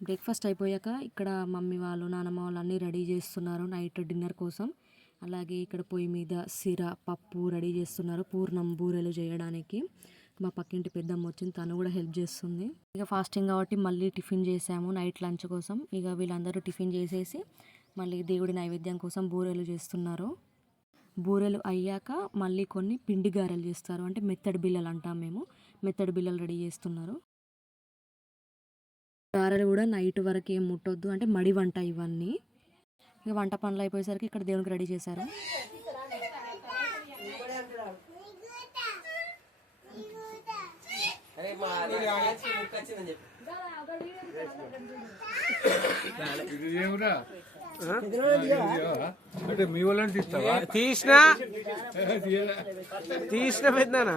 Breakfast అయిపోయాక ఇక్కడ mummy వాళ్ళు నానమ్మ వాళ్ళు అన్నీ రెడీ చేస్తున్నారు నైట్ డిన్నర్ కోసం. అలాగే ఇక్కడ పొయ్యి మీద సిర పప్పు రెడీ చేస్తున్నారు పూర్ణం బూరెలు చేయడానికి. మా పక్కింటి పెద్దమ్మ వచ్చింది తను కూడా హెల్ప్ చేస్తుంది. ఇక ఫాస్టింగ్ కాబట్టి మళ్ళీ టిఫిన్ చేసాము నైట్ లంచ్ కోసం. ఇక వీళ్ళందరూ టిఫిన్ చేసేసి మళ్ళీ దేవుడి నైవేద్యం కోసం బూరెలు చేస్తున్నారు. బూరెలు అయ్యాక మళ్ళీ కొన్ని పిండి గారెలు చేస్తారు అంటే మెత్తడి బిల్లలు అంటాం మేము. మెత్తడి బిల్లలు రెడీ చేస్తున్నారు. గారెలు కూడా నైట్ వరకు ఏం ముట్టొద్దు. అంటే మడి వంట ఇవన్నీ. ఇక వంట పనులు అయిపోయేసరికి ఇక్కడ దేవునికి రెడీ చేశారు. అంటే మీ వాళ్ళని తీస్తావా? తీసిన? తీసిన పెద్దనా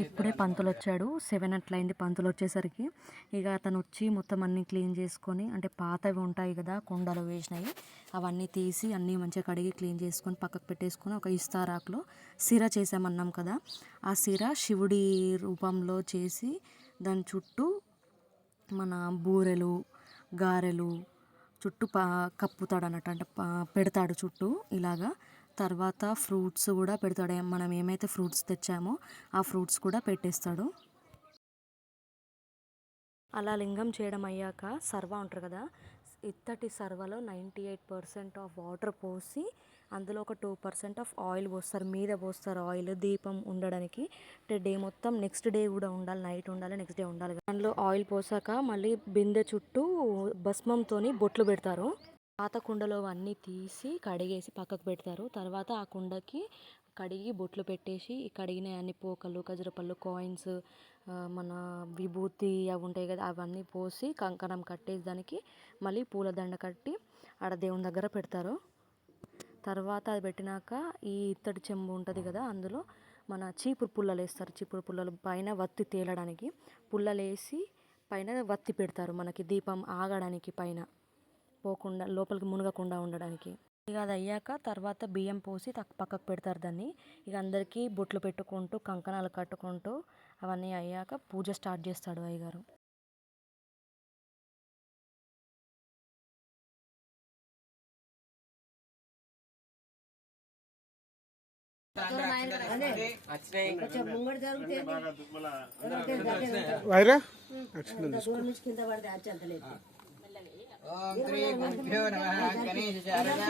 ఇప్పుడే పంతులు వచ్చాడు సెవెన్ అట్లయింది పంతులు వచ్చేసరికి ఇక అతను వచ్చి మొత్తం అన్నీ క్లీన్ చేసుకొని అంటే పాతవి ఉంటాయి కదా కుండలు వేసినవి అవన్నీ తీసి అన్నీ మంచిగా కడిగి క్లీన్ చేసుకొని పక్కకు పెట్టేసుకొని ఒక ఇస్తారాకులో సిర చేసామన్నాం కదా. ఆ సిర శివుడి రూపంలో చేసి దాని చుట్టూ మన బూరెలు గారెలు చుట్టూ పా కప్పుతాడు అన్నట్టు అంటే పెడతాడు చుట్టూ ఇలాగా. తర్వాత ఫ్రూట్స్ కూడా పెడతాడు. మనం ఏమైతే ఫ్రూట్స్ తెచ్చామో ఆ ఫ్రూట్స్ కూడా పెట్టేస్తాడు. అలా లింగం చేయడం అయ్యాక సర్వ ఉంటారు కదా ఇత్తటి సర్వలో ninety eight percent of water పోసి అందులో ఒక టూ పర్సెంట్ ఆఫ్ ఆయిల్ పోస్తారు. మీద పోస్తారు ఆయిల్ దీపం ఉండడానికి. అంటే డే మొత్తం నెక్స్ట్ డే కూడా ఉండాలి నైట్ ఉండాలి నెక్స్ట్ డే ఉండాలి. దానిలో ఆయిల్ పోసాక మళ్ళీ బిందె చుట్టూ భస్మంతోని బొట్లు పెడతారు. పాత కుండలో అన్నీ తీసి కడిగేసి పక్కకు పెడతారు. తర్వాత ఆ కుండకి కడిగి బొట్లు పెట్టేసి కడిగిన అన్ని పోకలు గజరపళ్ళు కాయిన్స్ మన విభూతి అవి ఉంటాయి కదా అవన్నీ పోసి కంకణం కట్టేసి దానికి మళ్ళీ పూలదండ కట్టి ఆడ దేవుని దగ్గర పెడతారు. తర్వాత అది పెట్టినాక ఈ ఇత్తడి చెంబు ఉంటుంది కదా అందులో మన చీపురు పుల్లలు వేస్తారు. చీపురు పుల్లలు పైన వత్తి తేలడానికి పుల్లలు వేసి పైన వత్తి పెడతారు మనకి దీపం ఆగడానికి పైన. పోకుండా లోపలికి మునగకుండా ఉండడానికి ఇక అది అయ్యాక తర్వాత బియ్యం పోసి తక్ పక్కకు పెడతారు దాన్ని ఇక అందరికీ బొట్లు పెట్టుకుంటూ కంకణాలు కట్టుకుంటూ అవన్నీ అయ్యాక పూజ స్టార్ట్ చేస్తాడు అయ్యగారు వైరా ओम नम गुरुभ्यो नमः गणेश शारदा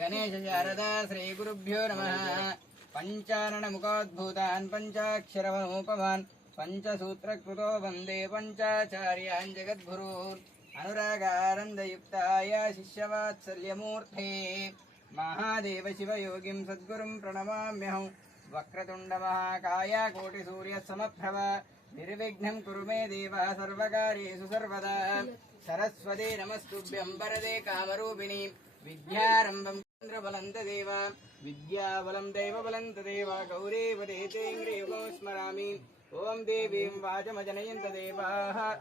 गणेश शारदा श्री गुरुभ्यो नमः पंचानन मुखोद्भूतान् पञ्चाक्षरवनोपमान् पञ्चसूत्रकृतो वंदे पञ्चाचार्यान् जगद्गुरून् अनुरागानन्दयुक्ताय शिष्यवात्सल्यमूर्ते महादेव शिवयोगिं सद्गुरुं कुरु मे देव सर्वकार्येषु सर्वदा సరస్వతి నమస్తుభ్యం వరదే కామరూపిణి. విద్యారంభం చంద్రబలంతదేవ. విద్యాబలం దైవబలంతదేవ. గౌరీవదేతేంద్రియుగం స్మరామి. ఓం దేవీం వాచమజనయంత దేవాః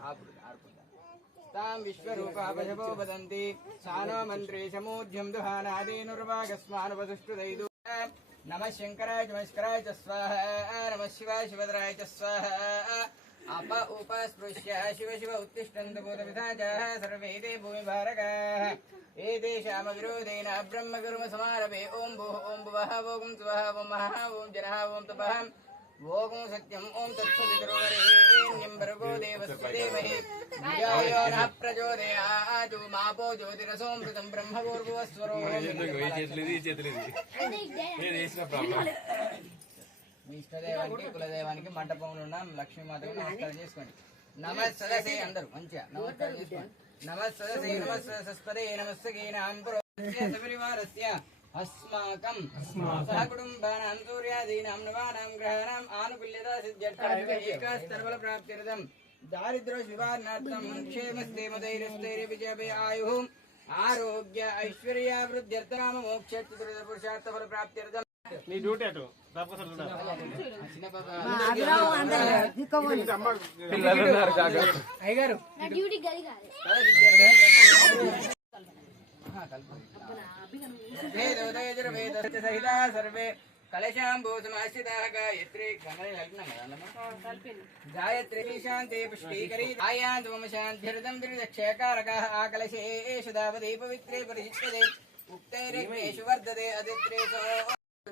తాం విశ్వరూపాపశవో వదంతి సానో మంత్రి సమూఢ్యం దుహానాదీనుర్వాగస్మానుపదుష్టుదైదు నమ శంకరాయ నమస్కరాయ చ స్వాహ. నమ శివాయ శివదరాయ చ స్వాహ. అప ఉపస్పృశ్య శివ శివ ఉత్తిష్టంతు పూర్వవిధాచార సర్వే తే భూమి భారగాః ఏతేషామ విరోధేన బ్రహ్మ గురుమ సమారభే. ఓం భూః ఓం భువః ఓం స్వః ఓం మహా ఓం జనః ఓం తపః. ఓం సత్యం ఓం తత్సవితురోవరేణ్యం భర్గో దేవస్య ధీమహి. ధియాయో నః ప్రచోదయాత్ మాపో జ్యోతిరసోమృతం బ్రహ్మగోర్భువస్వరో చేతులేదు మీ ఇష్టదైవానికి కులదైవానికి మంటపంలో ఉన్న. లక్ష్మీమాతకు నమస్కారం చేసుకోండి. నమస్తే సదసే అందరూ. మంచిగా నమస్కారం చేసుకోండి. నమస్తే సదసే నమస్తే సస్పదే నమస్తగీనాం పురోహితపరివారస్య అస్మాకం సహకుటుంబానాం సూర్యాదీనాం నవానాం గ్రహాణాం ఆనుకూల్యత సిద్ధ్యర్థం ఏకాస్తర్బల ప్రాప్త్యర్థం. దారిద్ర్య నివారణార్థం క్షేమస్థేమధైర్యస్థైర్య విజయభయ ఆయు. ఆరోగ్య ఐశ్వర్య వృద్ధ్యర్థనామ మోక్ష చతుర్విధ పురుషార్థ ఫల ప్రాప్త్యర్థం. నీ డ్యూటీ అటు. సహితా సర్వే కలశాంబోధమాశ్రితాः గాయత్రి గంగనే కలిపినాం కదా అన్నమ్మ? గాయత్రి శాంతి పుష్టీకరీ ఆయాంతు మమ శాంతిర్దం త్రిదక్షయకారకः ఆకలశేషు దావదే పవిత్రే పరిచిత్తదే ఉక్తైరేషు వర్ధతే అదిత్రే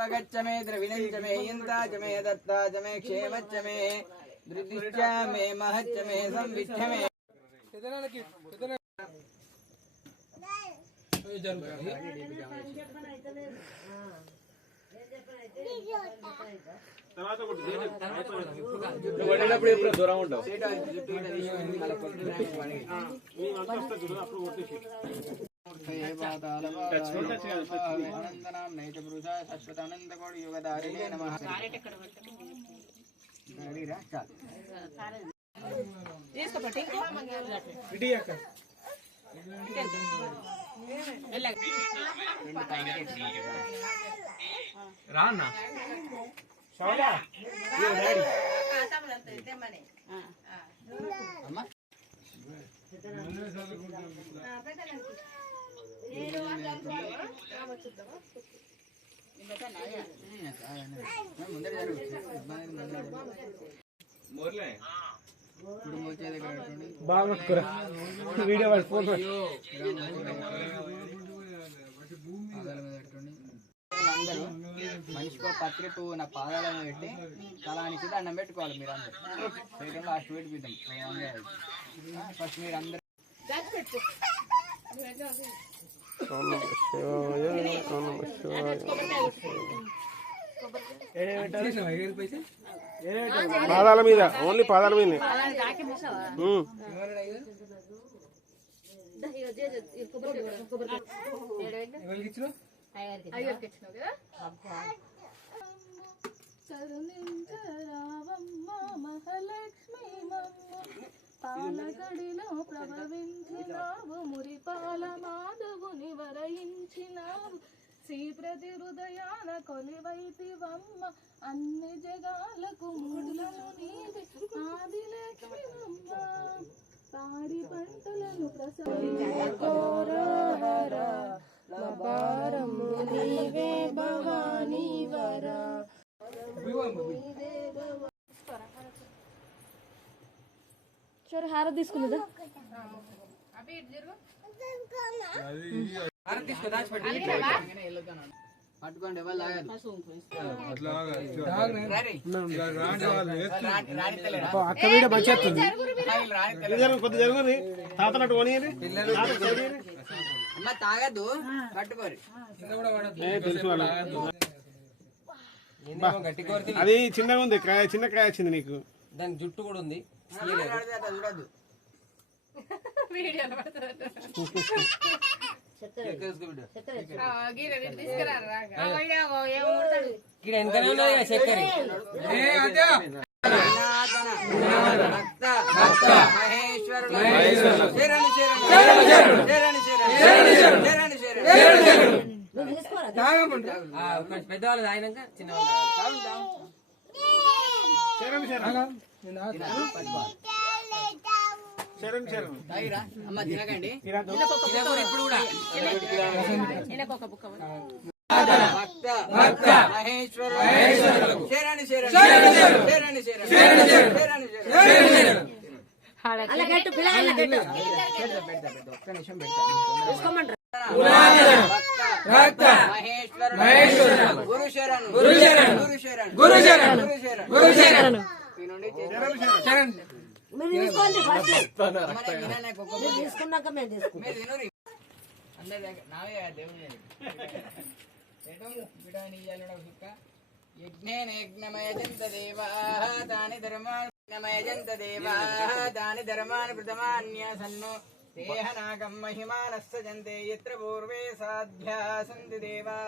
నమ శివాయ అడైటి అడగట్టు ఉండదు ఇక. మంచిది. మే ద్రవిణంచ మే క్షేమచ్చ మే మే మహచ్చ మే సంవిచ్చ మే ఎప్పుడు దూరం ఉండవు సీట జుట్టు ఇట తీసుకొని మళ్ళా కొట్టడానికి పనికి. మేమంతా వస్తా చూడు అప్పుడు కొట్టేసి ఆనందనాం నైత పురుషా శాశ్వతానందకోడి యుగదారిణే నమః అడిగిరా? చాలు. తీసుకోపట్టి ఇటీ అక్క రెండు ప్యాకెట్లు. రా అన్న శౌర్య అమ్మా బాగా వీడియో వాడి ఫోన్ అందరూ మనిషికో పత్రి పువ్వు నా పాదాల మీద పెట్టి తలానికి దండం పెట్టుకోవాలి మీరు అందరూ చేయడం లాస్ట్ పెట్టిద్దాం ఫస్ట్ మీరు అందరూ పాదాల మీద ఓన్లీ పాదాల మీద చరునించరావమ్మ మహాలక్ష్మి మమ్మ పాలగడిలో ప్రభవించినావు మురిపాల మాధవుని వరయించినావు శ్రీప్రతి హృదయాన కొలివైతివమ్మ అన్ని జగాలకు మూలము నీవి ఆదిలక్ష్మివమ్మ పాడి పంటలను భారము నీవే భవానీ వరా. సరే హార తీసుకుందా? పట్టుకోండి ఎవరు? అక్క కొద్ది జరుగుని తాతనట్టు కొనియని అమ్మ తాగద్దు. పట్టుకోరు. అది చిన్నగా ఉంది కాయ చిన్న కాయ వచ్చింది నీకు. దాని జుట్టు కూడా ఉంది. చూడద్దు పెద్దవాళ్ళు తాగినాక చిన్నవాళ్ళు శరం తాగిరా? అమ్మ తినకండి. ఇప్పుడు కూడా. ఒక బుక్క భక్త భక్త మహేశ్వర శరణి శరణి. శరణి శరణి. శరణి శరణి. శరణి భక్త మహేశ్వర మహేశ్వర గురు శరణ్ గురు శరణ్ గురు శరణ్ గురు శరణ్ గురు శరణ్ గురు శరణ్. శరణ్. మీరు తీసుకోండి ఫస్ట్. మీరు తీసుకున్నాక మేము తీసుకుంటాం. అందరి దగ్గర నావే దేవుని యజ్ఞేన యజ్ఞమయజంత దేవా దాని ధర్మాణమయజంత దేవా దాని ధర్మాన్ దేహనాగం మహిమానస్స జంతే పూర్వే సాధ్యా సంతి దేవా.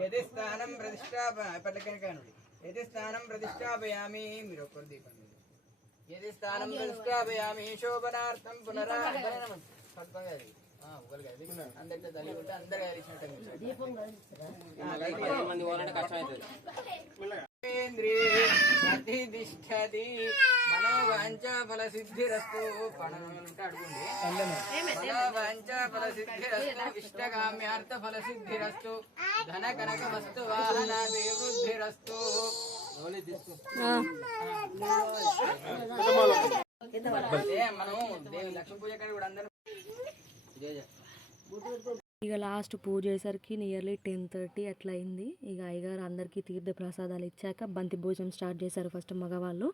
యది స్థానం ప్రతిష్టాప పట్టకనకానుడి యది స్థానం ప్రతిష్టాపయామి. మీరు ఒక్కరు దీపం यदि स्थानं స్థానం शोभनार्थं శోభనార్థం పునరా అందరితో తల్లి ఉంటే అందరు కలిసినట్టు మనోవాంఛ ఫల సిద్ధిరస్తు అడుగుండి మనోవాంఛ ఫల సిద్ధిరస్తు ఇష్టకామ్యార్థ ఫల సిద్ధిరస్తు ధన కనక వస్తు వాహన ఇక లాస్ట్ పూజ చేసరికి నియర్లీ టెన్ థర్టీ అట్లా అయింది. ఇక అయ్యగారు అందరికీ తీర్థ ప్రసాదాలు ఇచ్చాక బంతి భోజనం స్టార్ట్ చేశారు ఫస్ట్ మగవాళ్ళు.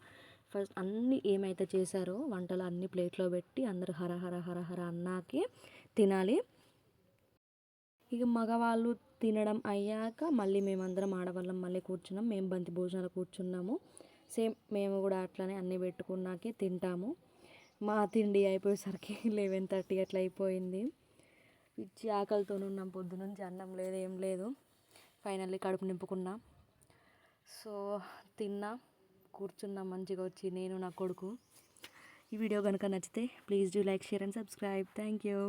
ఫస్ట్ అన్నీ ఏమైతే చేశారో వంటలు అన్ని ప్లేట్లో పెట్టి అందరూ హర హర హర హర అన్నాకి తినాలి. ఇక మగవాళ్ళు తినడం అయ్యాక మళ్ళీ మేమందరం ఆడవాళ్ళం మళ్ళీ కూర్చున్నాం. మేము బంతి భోజనాలు కూర్చున్నాము. సేమ్ మేము కూడా అట్లనే అన్నీ పెట్టుకున్నాకే తింటాము. మా తిండి అయిపోయేసరికి లెవెన్ థర్టీ అట్లా అయిపోయింది. పిచ్చి ఆకలితో ఉన్నాం. పొద్దునుంచి అన్నం లేదు ఏం లేదు. ఫైనల్లీ కడుపు నింపుకున్నా. సో తిన్నా కూర్చున్నా మంచిగా వచ్చి నేను నా కొడుకు. ఈ వీడియో కనుక నచ్చితే please do like share and subscribe thank you